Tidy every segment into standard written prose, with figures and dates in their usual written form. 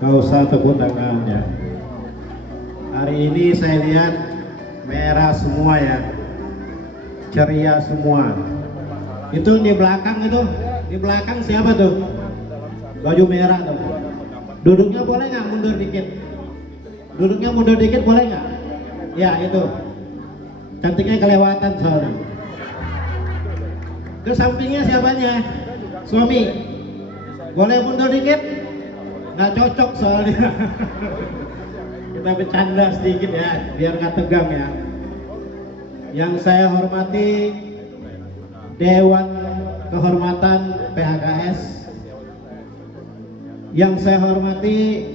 Gak usah tepuk tangan ya. Hari ini saya lihat merah semua ya, ceria semua. Itu di belakang siapa tuh? Baju merah tuh. Duduknya boleh nggak mundur dikit? Duduknya mundur dikit boleh nggak? Ya itu. Cantiknya kelewatan soalnya. Ke sampingnya siapanya? Suami. Boleh mundur dikit? Nggak cocok soalnya. Kita bercanda sedikit ya, biar nggak tegang ya. Yang saya hormati Dewan Kehormatan PHKS, yang saya hormati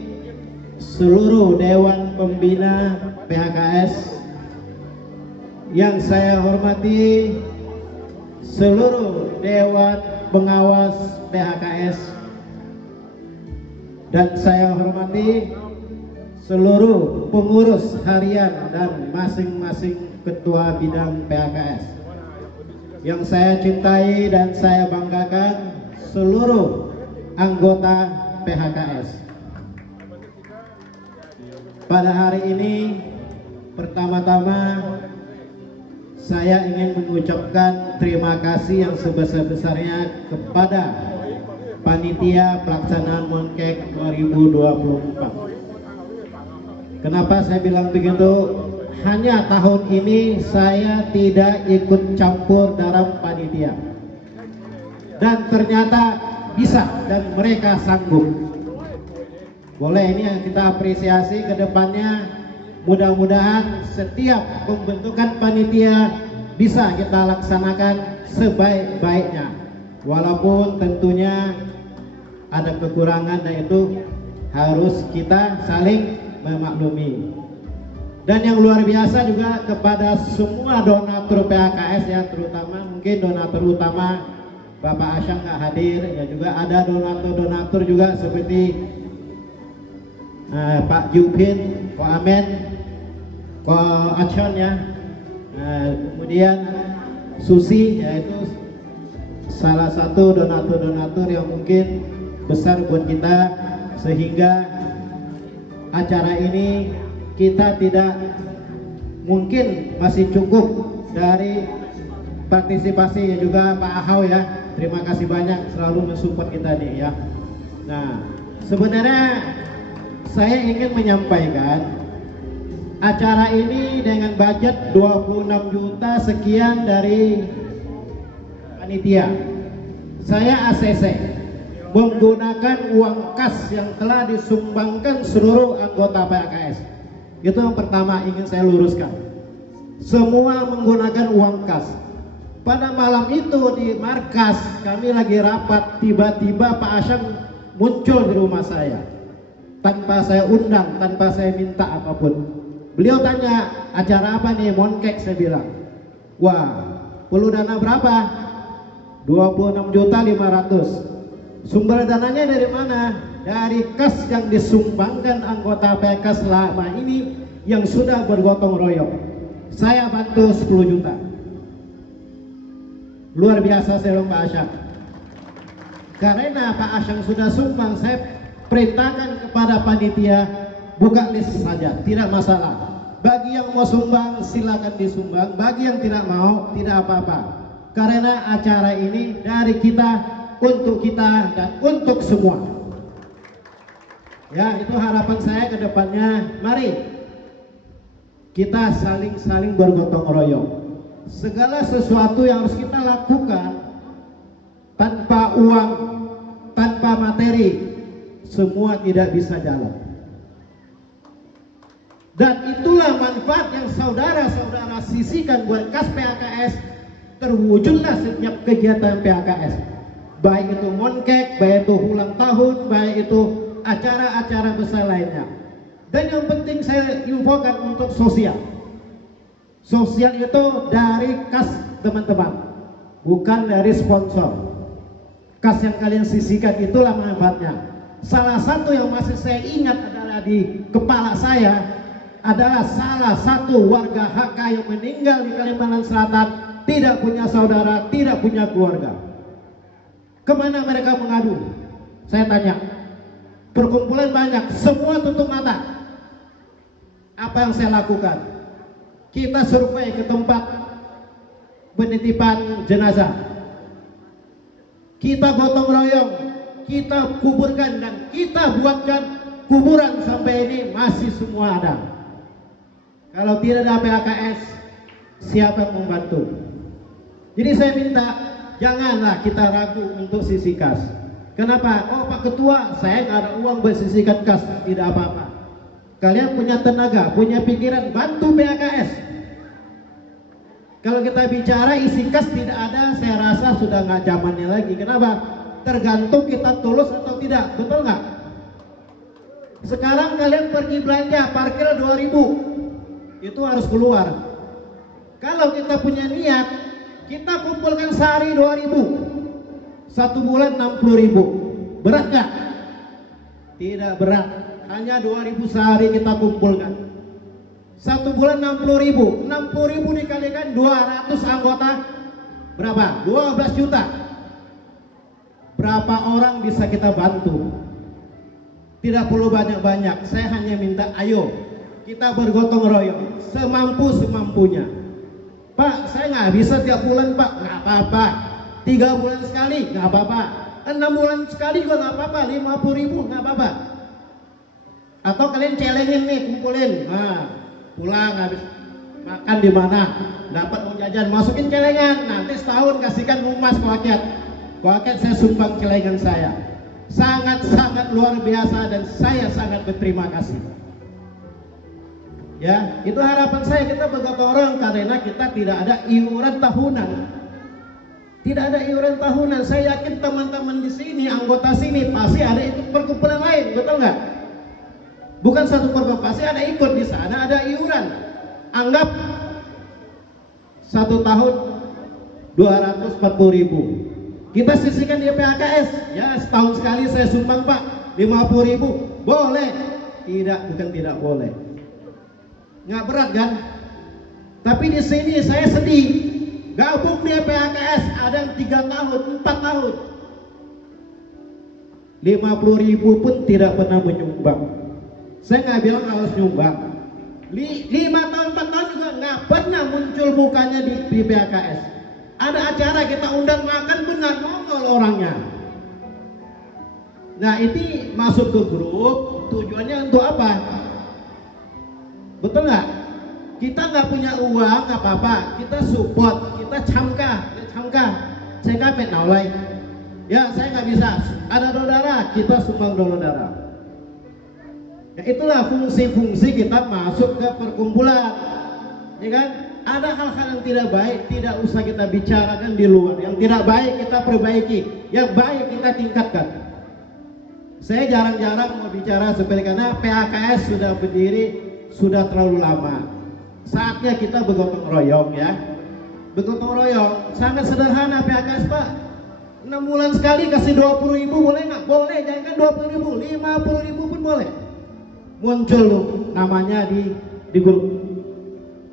seluruh Dewan Pembina PHKS, yang saya hormati seluruh Dewan Pengawas PHKS, dan saya hormati seluruh pengurus harian dan masing-masing ketua bidang PHKS. Yang saya cintai dan saya banggakan seluruh anggota PHKS. Pada hari ini pertama-tama saya ingin mengucapkan terima kasih yang sebesar-besarnya kepada Panitia Pelaksanaan Moncek 2024. Kenapa saya bilang begitu? Hanya tahun ini saya tidak ikut campur dalam panitia, dan ternyata bisa dan mereka sanggup. Boleh ini yang kita apresiasi ke depannya. Mudah-mudahan setiap pembentukan panitia bisa kita laksanakan sebaik-baiknya, walaupun tentunya ada kekurangan, dan itu harus kita saling memaklumi. Dan yang luar biasa juga kepada semua donatur PHKS ya, terutama mungkin donatur utama Bapak Asyang nggak hadir ya, juga ada donatur-donatur juga seperti Pak Jupin, Ko Amen, Ko Acon ya, kemudian Susi, yaitu salah satu donatur-donatur yang mungkin besar buat kita, sehingga acara ini kita tidak mungkin masih cukup dari partisipasi juga Pak Ahau ya. Terima kasih banyak selalu mensupport kita nih ya. Nah, sebenarnya saya ingin menyampaikan acara ini dengan budget 26 juta sekian dari panitia. Saya ACC menggunakan uang kas yang telah disumbangkan seluruh anggota PHKS. Itu yang pertama ingin saya luruskan. Semua menggunakan uang kas. Pada malam itu di markas kami lagi rapat, tiba-tiba Pak Asyam muncul di rumah saya tanpa saya undang, tanpa saya minta apapun. Beliau tanya, acara apa nih? Moncek, saya bilang. Wah, perlu dana berapa? 26.500.000. Sumber dananya dari mana? Dari kas yang disumbangkan anggota PHK selama ini yang sudah bergotong royong. Saya bantu 10 juta. Luar biasa saya bilang Pak Asyang. Karena Pak Asyang sudah sumbang, saya perintahkan kepada panitia buka list saja, tidak masalah. Bagi yang mau sumbang silakan disumbang, bagi yang tidak mau tidak apa-apa. Karena acara ini dari kita, untuk kita, dan untuk semua. Ya, itu harapan saya ke depannya. Mari kita saling bergotong royong. Segala sesuatu yang harus kita lakukan tanpa uang, tanpa materi, semua tidak bisa jalan. Dan itulah manfaat yang saudara-saudara sisihkan buat kas PHKS. Terwujudlah setiap kegiatan PHKS, baik itu moncek, baik itu ulang tahun, baik itu acara-acara besar lainnya. Dan yang penting saya infokan untuk sosial. Sosial itu dari kas teman-teman, bukan dari sponsor. Kas yang kalian sisihkan itulah manfaatnya. Salah satu yang masih saya ingat adalah di kepala saya adalah salah satu warga HK yang meninggal di Kalimantan Selatan, tidak punya saudara, tidak punya keluarga. Kemana mereka mengadu? Saya tanya. perkumpulan banyak, semua tutup mata. Apa yang saya lakukan? Kita survei ke tempat penitipan jenazah, kita gotong royong, kita kuburkan, dan kita buatkan kuburan sampai ini masih semua ada. Kalau tidak ada PAKS, siapa yang membantu? Jadi saya minta, janganlah kita ragu untuk sisi kas. Kenapa? Oh Pak Ketua, saya nggak ada uang buat sisihkan kas. Tidak apa-apa. Kalian punya tenaga, punya pikiran, bantu PAKS. Kalau kita bicara isi kas tidak ada, saya rasa sudah nggak zamannya lagi. Kenapa? Tergantung kita tulus atau tidak, betul nggak? Sekarang kalian pergi belanja, parkir 2.000, itu harus keluar. Kalau kita punya niat, kita kumpulkan sehari 2.000, 1 bulan 60.000. Berat nggak? Tidak berat, hanya 2.000 sehari kita kumpulkan. 1 bulan 60.000, 60.000 dikalikan 200 anggota, berapa? 12 juta. Berapa orang bisa kita bantu? Tidak perlu banyak-banyak, saya hanya minta ayo kita bergotong royong semampu-semampunya. Pak, saya nggak bisa tiap bulan Pak, nggak apa-apa. 3 bulan sekali, nggak apa-apa. 6 bulan sekali juga nggak apa-apa. 50.000 nggak apa-apa. Atau kalian celengin nih, kumpulin. Nah, pulang habis makan di mana, dapat uang jajan, masukin celengan. Nanti setahun kasihkan humas Koaket. Koaket saya sumbang celengan saya. Sangat-sangat luar biasa dan saya sangat berterima kasih. Ya, itu harapan saya, kita bergotong royong karena kita tidak ada iuran tahunan. Tidak ada iuran tahunan. Saya yakin teman-teman di sini, anggota sini pasti ada ikut perkumpulan lain, betul nggak? Bukan satu perkumpulan, pasti ada ikut di sana, ada iuran. Anggap 1 tahun 240.000. Kita sisihkan di PAKS. Ya, setahun sekali saya sumbang Pak, 50.000. Boleh? Tidak, bukan tidak boleh. Nggak berat kan? Tapi di sini saya sedih. Gabung di PAKS ada yang 3 tahun, 4 tahun. 50.000 pun tidak pernah menyumbang. Saya nggak bilang harus nyumbang. 5 tahun, 4 tahun juga nggak pernah muncul mukanya di PAKS. Ada acara kita undang makan pun nggak nongol orangnya. Nah, ini masuk ke grup, tujuannya untuk apa? Betul nggak? Kita nggak punya uang, nggak apa-apa. Kita support, kita camkah. Saya kapet naulai. Ya, saya nggak bisa. Ada donor darah, kita sumbang donor darah. Ya, itulah fungsi-fungsi kita masuk ke perkumpulan, ya kan? Ada hal-hal yang tidak baik, tidak usah kita bicarakan di luar. Yang tidak baik kita perbaiki, yang baik kita tingkatkan. Saya jarang-jarang mau bicara seperti karena PAKS sudah berdiri sudah terlalu lama. Saatnya kita bergotong royong ya. Bergotong royong, sangat sederhana PAKS Pak. 6 bulan sekali kasih 20.000 boleh nggak? Boleh, jangan 20.000, 50.000 pun boleh. Muncul loh namanya di grup.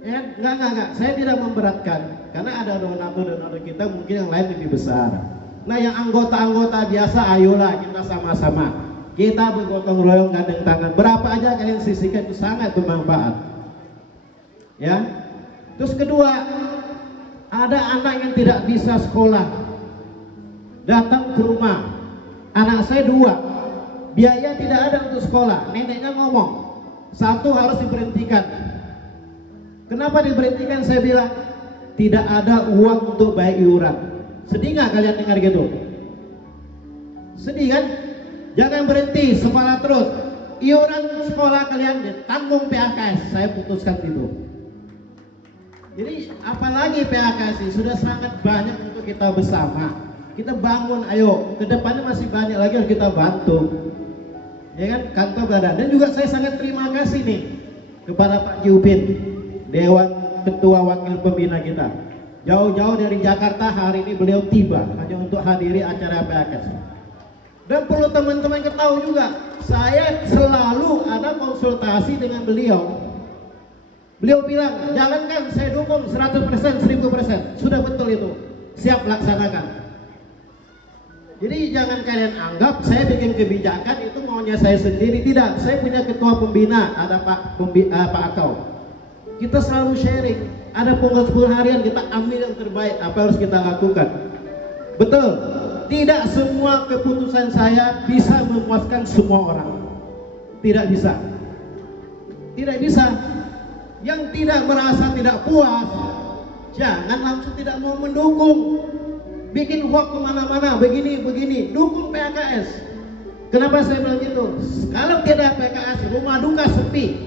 Ya, enggak. Saya tidak memberatkan karena ada donatur kita mungkin yang lain lebih besar. Nah, yang anggota-anggota biasa, ayolah kita sama-sama. Kita bergotong royong gandeng tangan. Berapa aja kalian sisihkan itu sangat bermanfaat. Ya. Terus kedua, ada anak yang tidak bisa sekolah. Datang ke rumah. Anak saya 2. Biaya tidak ada untuk sekolah. Neneknya ngomong, 1 harus diberhentikan. Kenapa diberhentikan? Saya bilang tidak ada uang untuk bayar iuran. Sedih nggak kalian dengar gitu? Sedih kan? Jangan berhenti sekolah terus. Iuran sekolah kalian ditanggung PAKS. Saya putuskan itu. Jadi apalagi PAKS ini sudah sangat banyak untuk kita bersama. Kita bangun, ayo. Kedepannya masih banyak lagi yang kita bantu. Ya kan? Kantor badan. Dan juga saya sangat terima kasih nih kepada Pak Jupin, Dewan Ketua Wakil Pembina kita. Jauh-jauh dari Jakarta hari ini beliau tiba hanya untuk hadiri acara PAKS. Dan perlu teman-teman ketahui juga, saya selalu ada konsultasi dengan beliau. Beliau bilang, jalankan, saya dukung 100%, 1000%. Sudah betul itu, siap laksanakan. Jadi jangan kalian anggap saya bikin kebijakan itu maunya saya sendiri. Tidak, saya punya ketua pembina, ada Pak Akau. Kita selalu sharing. Ada pengurus harian, kita ambil yang terbaik apa harus kita lakukan. Betul, tidak semua keputusan saya bisa memuaskan semua orang. Tidak bisa. Tidak bisa. Yang tidak merasa tidak puas, jangan langsung tidak mau mendukung. Bikin hoax kemana-mana, begini, dukung PKS. Kenapa saya bilang gitu? Kalau tidak PKS, rumah duka sepi.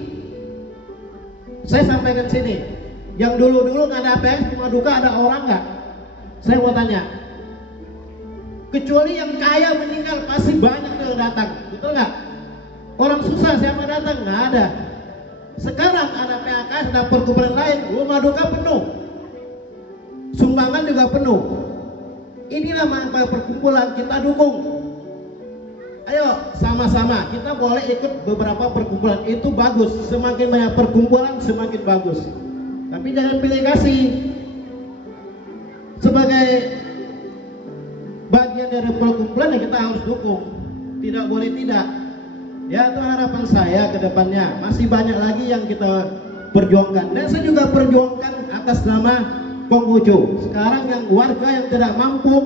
Saya sampaikan sini, yang dulu-dulu nggak ada PKS, rumah duka ada orang nggak? Saya mau tanya. Kecuali yang kaya meninggal, pasti banyak yang datang, betul nggak? Orang susah siapa datang? Nggak ada. Sekarang ada PKS, ada perkumpulan lain, rumah duka penuh, sumbangan juga penuh. Inilah manfaat perkumpulan, kita dukung. Ayo sama-sama, kita boleh ikut beberapa perkumpulan, itu bagus. Semakin banyak perkumpulan semakin bagus. Tapi jangan pilih kasih. Sebagai bagian dari perkumpulan ya kita harus dukung. Tidak boleh tidak. Ya itu harapan saya ke depannya. Masih banyak lagi yang kita perjuangkan. Dan saya juga perjuangkan atas nama Konghucu. Sekarang yang warga yang tidak mampu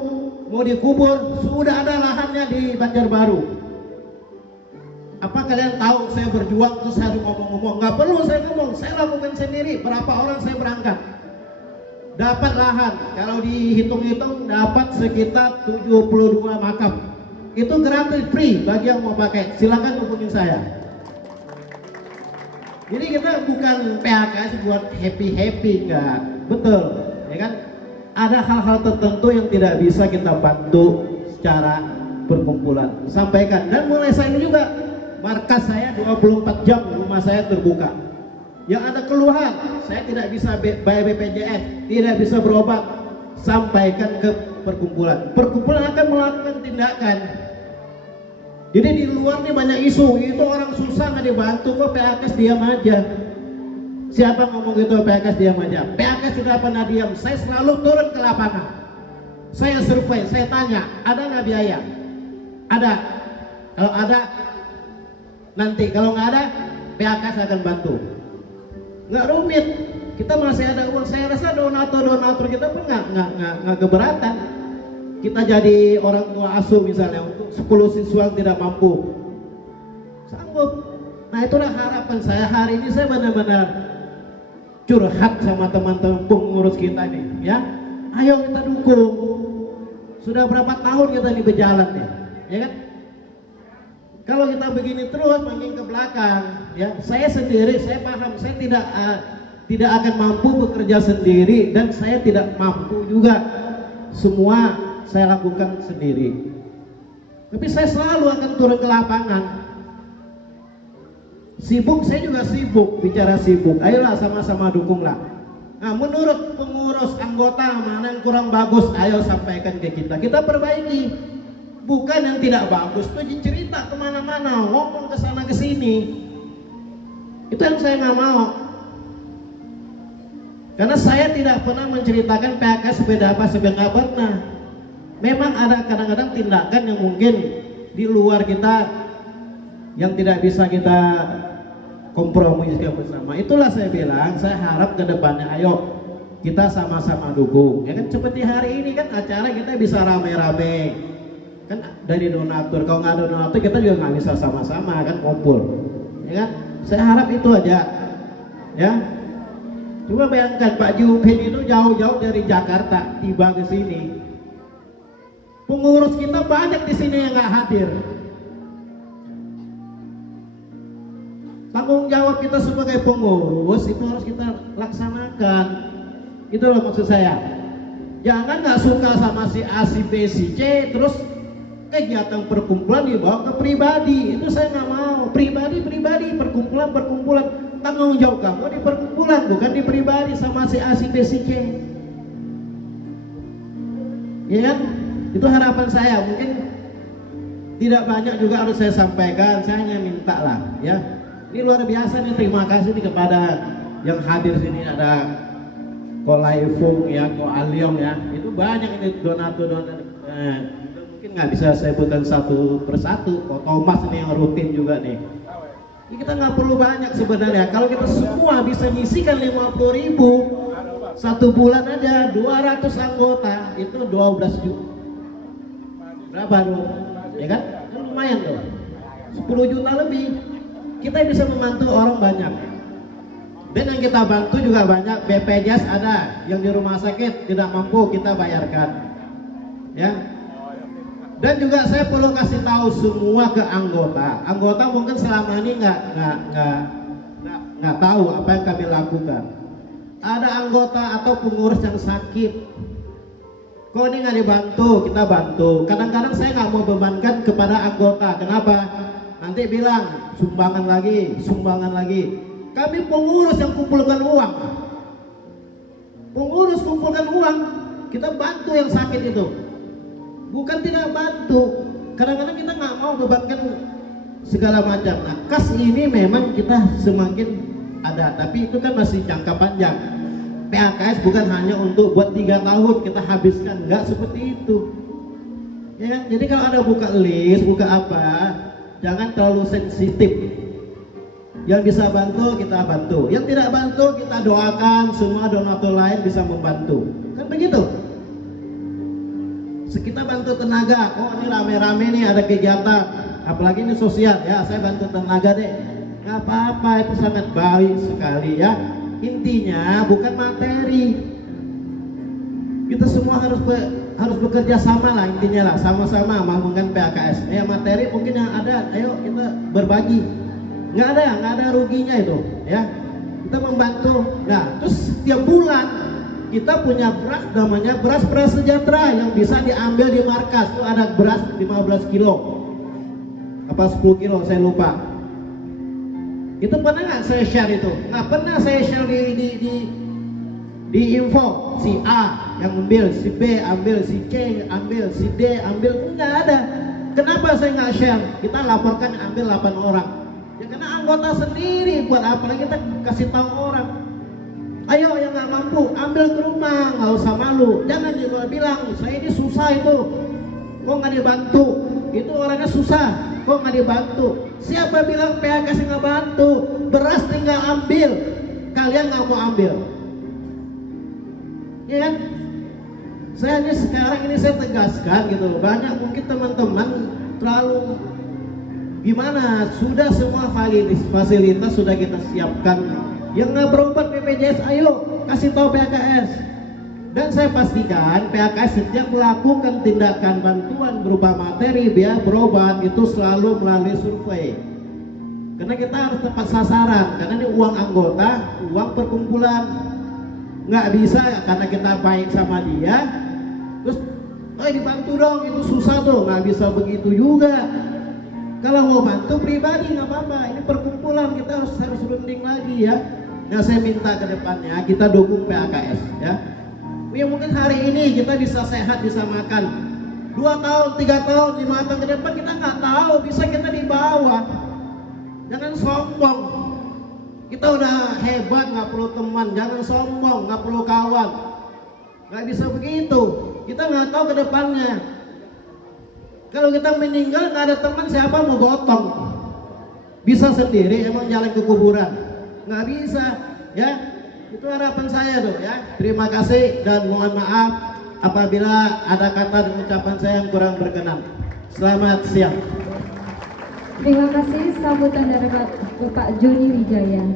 mau dikubur, sudah ada lahannya di Banjarbaru. Apa kalian tahu saya berjuang terus harus ngomong-ngomong? Nggak perlu saya ngomong, saya lakukan sendiri. Berapa orang saya berangkat, dapat lahan. Kalau dihitung-hitung dapat sekitar 72 makam. Itu gratis, free bagi yang mau pakai. Silakan hubungin saya. Jadi kita bukan PKS buat happy-happy, enggak. Betul, ya kan? Ada hal-hal tertentu yang tidak bisa kita bantu secara perkumpulan. Sampaikan. Dan mulai saya ini juga, markas saya 24 jam rumah saya terbuka. Yang ada keluhan, saya tidak bisa bayar BPJS, tidak bisa berobat, sampaikan ke perkumpulan. Perkumpulan akan melakukan tindakan. Jadi di luar nih banyak isu, itu orang susah nggak dibantu, kok PKS diam aja. Siapa ngomong gitu PKS diam aja? PKS sudah pernah diam, saya selalu turun ke lapangan. Saya survei, saya tanya, ada nggak biaya? Ada. Kalau ada, nanti. Kalau nggak ada, PKS akan bantu. Nggak rumit, kita masih ada uang. Saya rasa donatur kita pun nggak keberatan. Kita jadi orang tua asuh misalnya untuk 10 siswa yang tidak mampu, sanggup. Nah itulah harapan saya. Hari ini saya benar-benar curhat sama teman-teman pengurus kita ini, ya. Ayo kita dukung. Sudah berapa tahun kita ini berjalan nih, ya kan? Kalau kita begini terus makin ke belakang, ya. Saya sendiri, saya paham, saya tidak akan mampu bekerja sendiri dan saya tidak mampu juga semua saya lakukan sendiri. Tapi saya selalu akan turun ke lapangan. Sibuk, saya juga sibuk, bicara sibuk. Ayolah sama-sama dukunglah. Nah, menurut pengurus anggota mana yang kurang bagus, ayo sampaikan ke kita. Kita perbaiki. Bukan yang tidak bagus, itu cerita kemana-mana, ngomong ke sana ke sini. Itu yang saya nggak mau. Karena saya tidak pernah menceritakan PKS sepeda apa, nggak pernah. Memang ada kadang-kadang tindakan yang mungkin di luar kita yang tidak bisa kita kompromi bersama. Itulah saya bilang, saya harap ke depannya ayo kita sama-sama dukung. Ya kan seperti hari ini kan acara kita bisa rame-rame. Kan dari donatur, kalau nggak ada donatur kita juga nggak bisa sama-sama kan kumpul. Ya kan? Saya harap itu aja. Ya. Coba bayangkan Pak Jupin itu jauh-jauh dari Jakarta tiba ke sini. Pengurus kita banyak di sini yang nggak hadir. Tanggung jawab kita sebagai pengurus itu harus kita laksanakan. Itulah maksud saya. Jangan nggak suka sama si A, si B, si C, terus kegiatan perkumpulan dibawa ke pribadi. Itu saya nggak mau. Pribadi, perkumpulan. Tanggung jawab kamu di perkumpulan, bukan di pribadi sama si A, si B, si C. Ya kan? Itu harapan saya. Mungkin tidak banyak juga harus saya sampaikan. Saya hanya minta lah, ya. Ini luar biasa nih. Terima kasih nih kepada yang hadir sini. Ada Ko Laifung ya, Ko Aliong ya. Itu banyak ini donatur. Mungkin nggak bisa saya sebutkan satu persatu. Kok Thomas ini yang rutin juga nih. Ini kita nggak perlu banyak sebenarnya. Kalau kita semua bisa ngisikan 50.000 satu bulan aja, 200 anggota itu 12 juta. Berapa dong? Ya kan? Kan lumayan tuh. 10 juta lebih. Kita bisa membantu orang banyak. Dan yang kita bantu juga banyak. BPJS ada, yang di rumah sakit tidak mampu kita bayarkan. Ya. Dan juga saya perlu kasih tahu semua ke anggota. Anggota mungkin selama ini nggak tahu apa yang kami lakukan. Ada anggota atau pengurus yang sakit. Kok ini nggak dibantu? Kita bantu. Kadang-kadang saya nggak mau bebankan kepada anggota. Kenapa? Nanti bilang sumbangan lagi, sumbangan lagi. Kami pengurus yang kumpulkan uang. Pengurus kumpulkan uang. Kita bantu yang sakit itu. Bukan tidak bantu. Kadang-kadang kita nggak mau bebankan segala macam. Nah, kas ini memang kita semakin ada, tapi itu kan masih jangka panjang. PAKS bukan hanya untuk buat 3 tahun kita habiskan, nggak seperti itu. Ya kan? Jadi kalau ada buka list, buka apa, jangan terlalu sensitif. Yang bisa bantu kita bantu, yang tidak bantu kita doakan semua donatur lain bisa membantu. Kan begitu? Kita bantu tenaga, oh ini rame-rame nih ada kegiatan, apalagi ini sosial, ya saya bantu tenaga deh, nggak apa-apa, itu sangat baik sekali ya. Intinya bukan materi, kita semua harus bekerja sama lah, intinya lah sama-sama membangun PAKS. Ya materi mungkin yang ada, ayo kita berbagi, nggak ada ruginya itu, ya kita membantu. Nah terus setiap bulan kita punya beras namanya beras prasejahtera yang bisa diambil di markas. Itu ada beras 15 kilo apa 10 kilo saya lupa. Itu pernah nggak saya share itu? Nggak pernah saya share di info. Si A yang ambil, si B ambil, si C ambil, si D ambil, nggak ada. Kenapa saya nggak share? Kita laporkan ambil 8 orang. Ya karena anggota sendiri, buat apa lagi kita kasih tahu orang? Ayo yang nggak mampu ambil ke rumah, nggak usah malu. Jangan juga bilang saya ini susah itu, kok nggak dibantu? Itu orangnya susah, kok nggak dibantu? Siapa bilang PAKS nggak bantu? Beras tinggal ambil, kalian nggak mau ambil, ya kan? Saya ini sekarang ini saya tegaskan gitu loh. Banyak mungkin teman-teman terlalu gimana? Sudah semua fasilitas sudah kita siapkan. Yang nggak berobat BPJS, ayo kasih tahu PAKS. Dan saya pastikan PAKS setiap melakukan tindakan bantuan berupa materi, biaya berobat itu selalu melalui survei. Karena kita harus tepat sasaran. Karena ini uang anggota, uang perkumpulan. Nggak bisa karena kita baik sama dia, terus dibantu dong, itu susah tuh. Nggak bisa begitu juga. Kalau mau bantu pribadi nggak apa-apa. Ini perkumpulan, kita harus runding lagi ya. Nah saya minta ke depannya kita dukung PAKS ya. Ya mungkin hari ini kita bisa sehat, bisa makan. 2 tahun, 3 tahun, 5 tahun ke depan kita nggak tahu, bisa kita di bawah. Jangan sombong. Kita udah hebat, nggak perlu teman. Jangan sombong, nggak perlu kawan. Nggak bisa begitu. Kita nggak tahu ke depannya. Kalau kita meninggal nggak ada teman, siapa mau gotong? Bisa sendiri emang jalan ke kuburan? Nggak bisa, ya. Itu harapan saya tuh ya. Terima kasih dan mohon maaf apabila ada kata dan ucapan saya yang kurang berkenan. Selamat siang. Terima kasih sambutan dari Bapak Joni Wijaya.